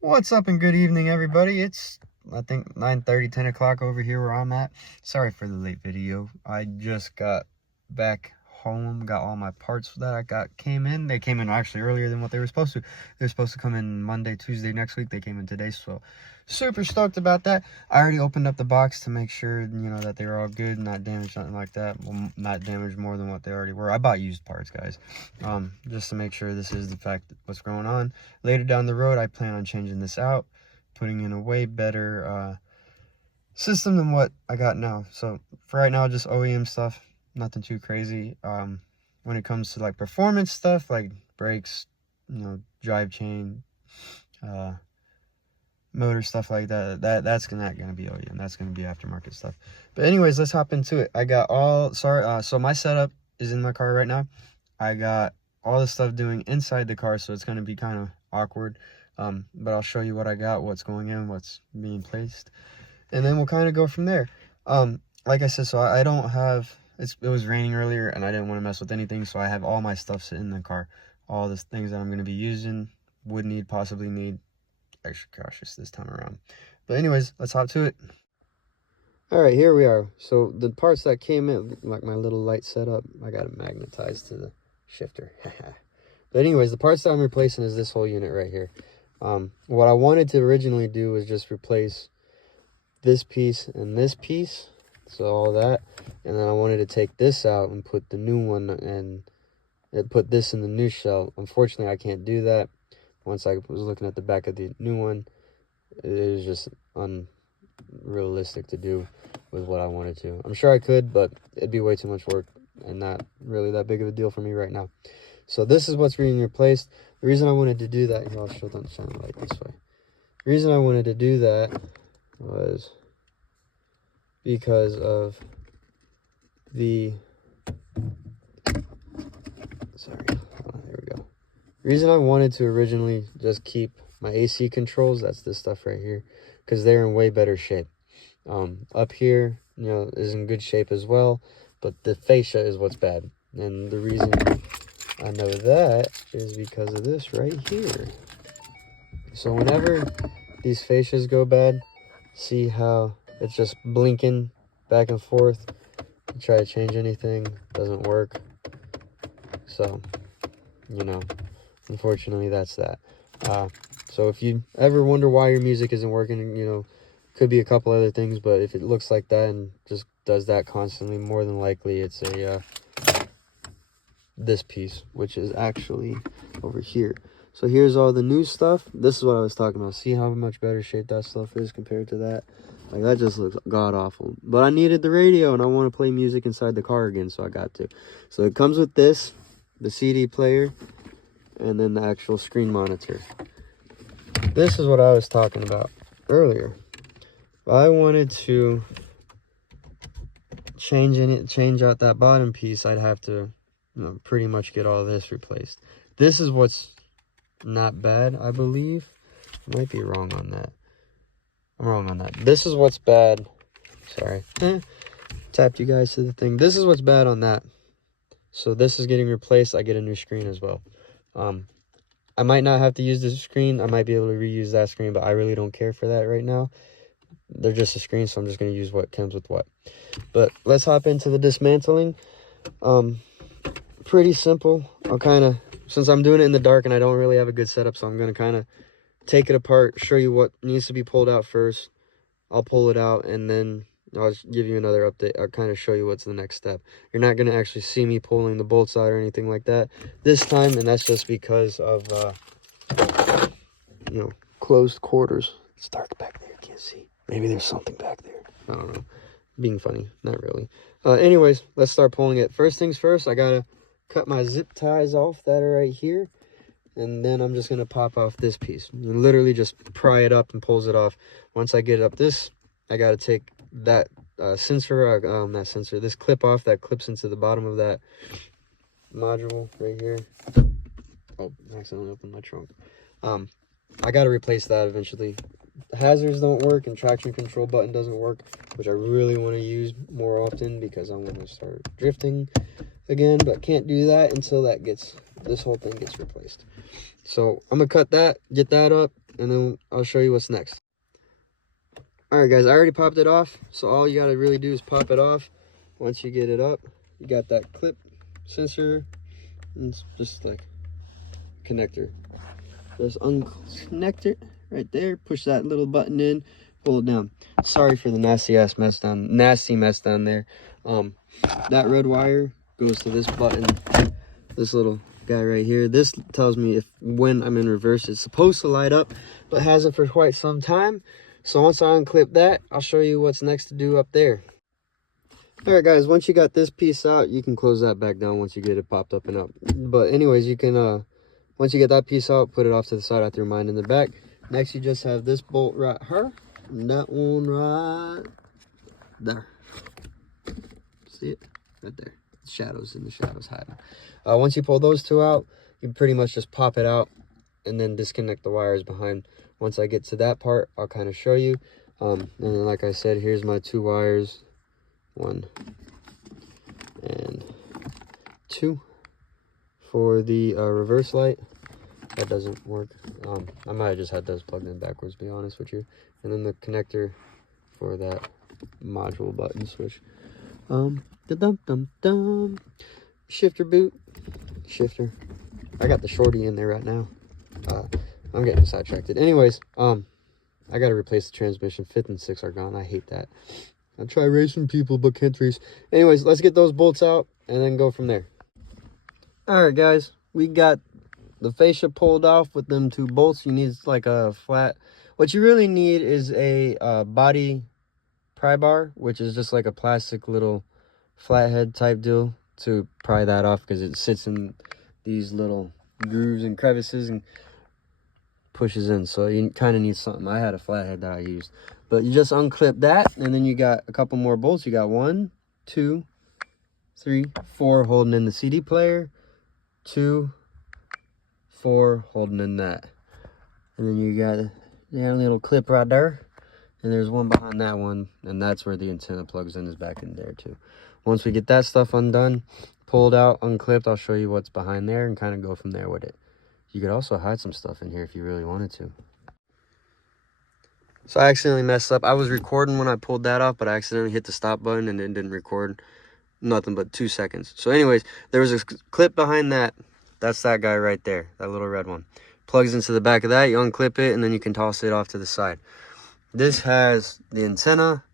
What's up and good evening, everybody. It's, I think, 9:30, 10 o'clock over here where I'm at. Sorry for the late video. I just got back home, got all my parts that came in. They came in actually earlier than what they were supposed to. They're supposed to come in Monday, Tuesday next week. They came in today, so super stoked about that. I already opened up the box to make sure, that they were all good, not damaged, nothing like that. Well, not damaged more than what they already were. I bought used parts, guys, just to make sure this is the fact what's going on. Later down the road, I plan on changing this out, putting in a way better system than what I got now. So for right now, just OEM stuff, nothing too crazy. When it comes to like performance stuff, like brakes, drive chain, motor stuff like that's not gonna be OEM. That's gonna be aftermarket stuff. But anyways, let's hop into it. I got all so my setup is in my car right now. I got all the stuff doing inside the car, so it's gonna be kind of awkward. But I'll show you what I got, what's going in, what's being placed, and then we'll kind of go from there. Like I said, so I don't have, it was raining earlier and I didn't want to mess with anything, so I have all my stuff sitting in the car, all the things that I'm going to be using, possibly need. Extra cautious this time around. But anyways, let's hop to it. All right, here we are. So the parts that came in, like my little light setup, I got it magnetized to the shifter. But anyways, the parts that I'm replacing is this whole unit right here. What I wanted to originally do was just replace this piece and this piece, so all that, and then I wanted to take this out and put the new one and put this in the new shell. Unfortunately, I can't do that. Once I was looking at the back of the new one, it is just unrealistic to do with what I wanted to. I'm sure I could, but it'd be way too much work and not really that big of a deal for me right now. So this is what's being replaced. The reason I wanted to do that, here, I'll shine the light this way. The reason I wanted to do that was because of the, there we go. The reason I wanted to originally just keep my AC controls, that's this stuff right here, because they're in way better shape. Up here, is in good shape as well, but the fascia is what's bad. And the reason I know that is because of this right here. So whenever these fascias go bad, see how it's just blinking back and forth? You try to change anything, doesn't work. So, unfortunately that's that. So if you ever wonder why your music isn't working, could be a couple other things, but if it looks like that and just does that constantly, more than likely it's a this piece, which is actually over here. So here's all the new stuff. This is what I was talking about. See how much better shape that stuff is compared to that? Like, that just looks god awful. But I needed the radio and I want to play music inside the car again, so I got to. So it comes with this, the CD player, and then the actual screen monitor. This is what I was talking about earlier. If I wanted to change out that bottom piece, I'd have to pretty much get all this replaced. This is what's not bad, I believe. I might be wrong on that. I'm wrong on that. This is what's bad. Sorry. Tapped you guys to the thing. This is what's bad on that. So this is getting replaced. I get a new screen as well. I might not have to use this screen. I might be able to reuse that screen, but I really don't care for that right now. They're just a screen, so I'm just going to use what comes with what. But let's hop into the dismantling. Pretty simple. I'll kind of, since I'm doing it in the dark and I don't really have a good setup, so I'm going to kind of take it apart, show you what needs to be pulled out first. I'll pull it out, and then I'll give you another update. I'll kind of show you what's the next step. You're not going to actually see me pulling the bolts out or anything like that this time, and that's just because of, closed quarters. It's dark back there, you can't see. Maybe there's something back there. I don't know. Being funny, not really. Anyways, let's start pulling it. First things first, I got to cut my zip ties off that are right here. And then I'm just going to pop off this piece. And literally just pry it up and pulls it off. Once I get up this, I got to take that this clip off that clips into the bottom of that module right here. Oh, I accidentally opened my trunk. I got to replace that eventually. Hazards don't work and traction control button doesn't work, which I really want to use more often because I want to start drifting again, but can't do that until this whole thing gets replaced. So I'm gonna cut that, get that up, and then I'll show you what's next. All right, guys, I already popped it off. So all you got to really do is pop it off. Once you get it up, you got that clip sensor. And it's just like connector. Just unconnect it right there. Push that little button in. Pull it down. Sorry for the nasty mess down there. That red wire goes to this button. This little guy right here. This tells me when I'm in reverse, it's supposed to light up, but hasn't for quite some time. So once I unclip that, I'll show you what's next to do up there. All right, guys, once you got this piece out, you can close that back down once you get it popped up and up. But anyways, you can, once you get that piece out, put it off to the side after your mind in the back. Next, you just have this bolt right here, and that one right there. See it? Right there. Shadows in the shadows hiding. Once you pull those two out, you pretty much just pop it out and then disconnect the wires behind. Once I get to that part, I'll kind of show you. And then, like I said, here's my 2 wires. 1 and 2 for the reverse light. That doesn't work. I might have just had those plugged in backwards, to be honest with you. And then the connector for that module button switch. Shifter boot. Shifter. I got the shorty in there right now. I'm getting sidetracked. Anyways, I gotta replace the transmission. 5th and 6th are gone. I hate that. I try racing people, but can't race. Anyways, let's get those bolts out and then go from there. All right, guys, we got the fascia pulled off with them 2 bolts. You need like a flat. What you really need is a body pry bar, which is just like a plastic little flathead type deal to pry that off, because it sits in these little grooves and crevices and pushes in. So you kind of need something. I had a flathead that I used. But you just unclip that, and then you got a couple more bolts. You got 1, 2, 3, 4 holding in the CD player, 2, 4 holding in that. And then you got a little clip right there, and there's one behind that one, and that's where the antenna plugs in, is back in there too. Once we get that stuff undone, pulled out, unclipped, I'll show you what's behind there and kind of go from there with it. You could also hide some stuff in here if you really wanted to. So I accidentally messed up. I was recording when I pulled that off, but I accidentally hit the stop button and it didn't record nothing but 2 seconds. So anyways, there was a clip behind that. That's that guy right there, that little red one. Plugs into the back of that, you unclip it, and then you can toss it off to the side. This has the antenna,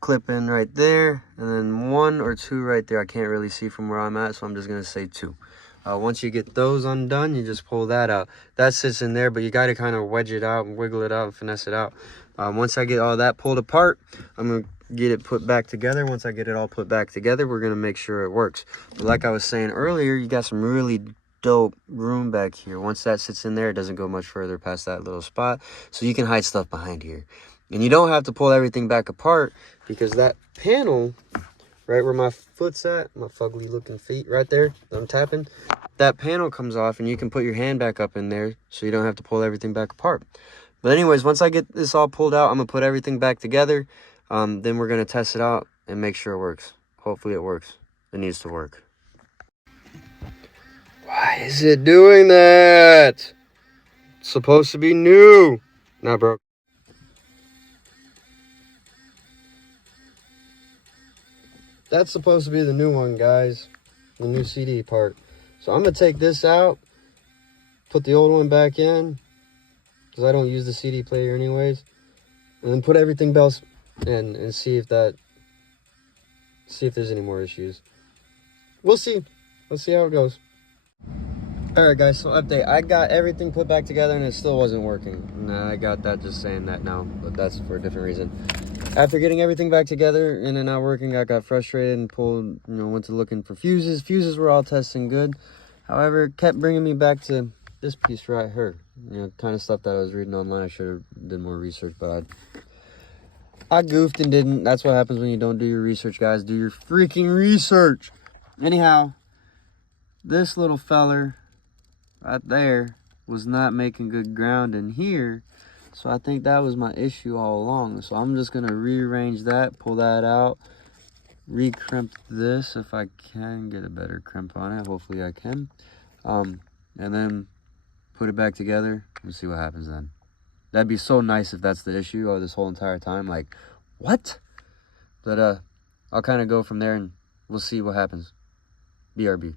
clip in right there, and then 1 or 2 right there. I can't really see from where I'm at, so I'm just going to say 2. Once you get those undone, you just pull that out. That sits in there, but you got to kind of wedge it out and wiggle it out and finesse it out. Once I get all that pulled apart, I'm going to get it put back together. Once I get it all put back together, we're going to make sure it works. But like I was saying earlier, you got some really dope room back here. Once that sits in there, it doesn't go much further past that little spot. So you can hide stuff behind here. And you don't have to pull everything back apart, because that panel, right where my foot's at, my fugly looking feet right there that I'm tapping, that panel comes off and you can put your hand back up in there, so you don't have to pull everything back apart. But anyways, once I get this all pulled out, I'm going to put everything back together. Then we're going to test it out and make sure it works. Hopefully it works. It needs to work. Why is it doing that? It's supposed to be new. Not broke. That's supposed to be the new one, guys. The new CD part. So I'm going to take this out, put the old one back in, because I don't use the CD player anyways, and then put everything else in and see if there's any more issues. We'll see. Let's see how it goes. Alright guys, so update. I got everything put back together and it still wasn't working. Nah, I got that just saying that now, but that's for a different reason. After getting everything back together and it not working, I got frustrated and went to looking for fuses. Fuses were all testing good. However, it kept bringing me back to this piece right here. Kind of stuff that I was reading online. I should have did more research, but I goofed and didn't. That's what happens when you don't do your research, guys. Do your freaking research. Anyhow, this little feller right there was not making good ground in here. So I think that was my issue all along. So I'm just going to rearrange that, pull that out, re-crimp this if I can get a better crimp on it. Hopefully I can. And then put it back together and see what happens then. That'd be so nice if that's the issue of this whole entire time. Like, what? But I'll kind of go from there and we'll see what happens. BRB.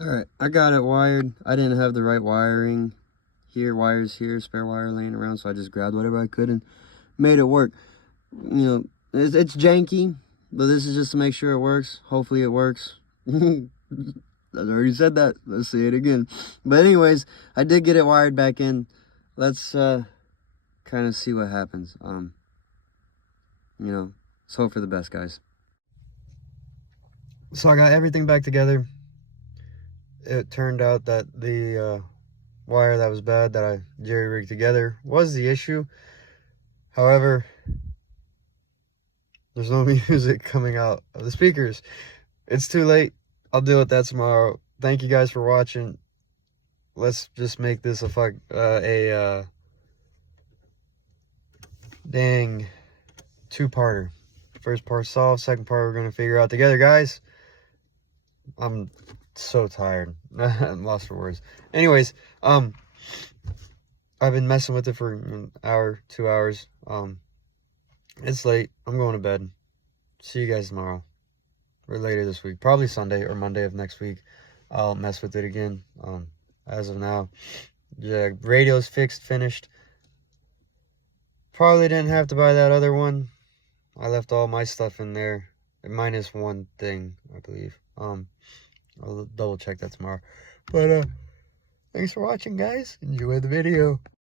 Alright, I got it wired. I didn't have the right wiring here, wires here, spare wire laying around, so I just grabbed whatever I could and made it work. You know, it's janky, but this is just to make sure it works. Hopefully it works. I already said that. Let's say it again. But anyways, I did get it wired back in. Let's kind of see what happens. You know, let's hope for the best, guys. So I got everything back together. It turned out that the wire that was bad that I jerry-rigged together was the issue. However, there's no music coming out of the speakers. It's too late. I'll deal with that tomorrow. Thank you guys for watching. Let's just make this a dang two-parter. First part solved, second part we're gonna figure out together, guys. I'm so tired. I'm lost for words. Anyways, I've been messing with it for an hour, 2 hours. It's late. I'm going to bed. See you guys tomorrow or later this week, probably Sunday or Monday of next week. I'll mess with it again. As of now, yeah, radio's fixed, finished. Probably didn't have to buy that other one. I left all my stuff in there, minus one thing, I believe. I'll double check that tomorrow. But thanks for watching, guys. Enjoy the video.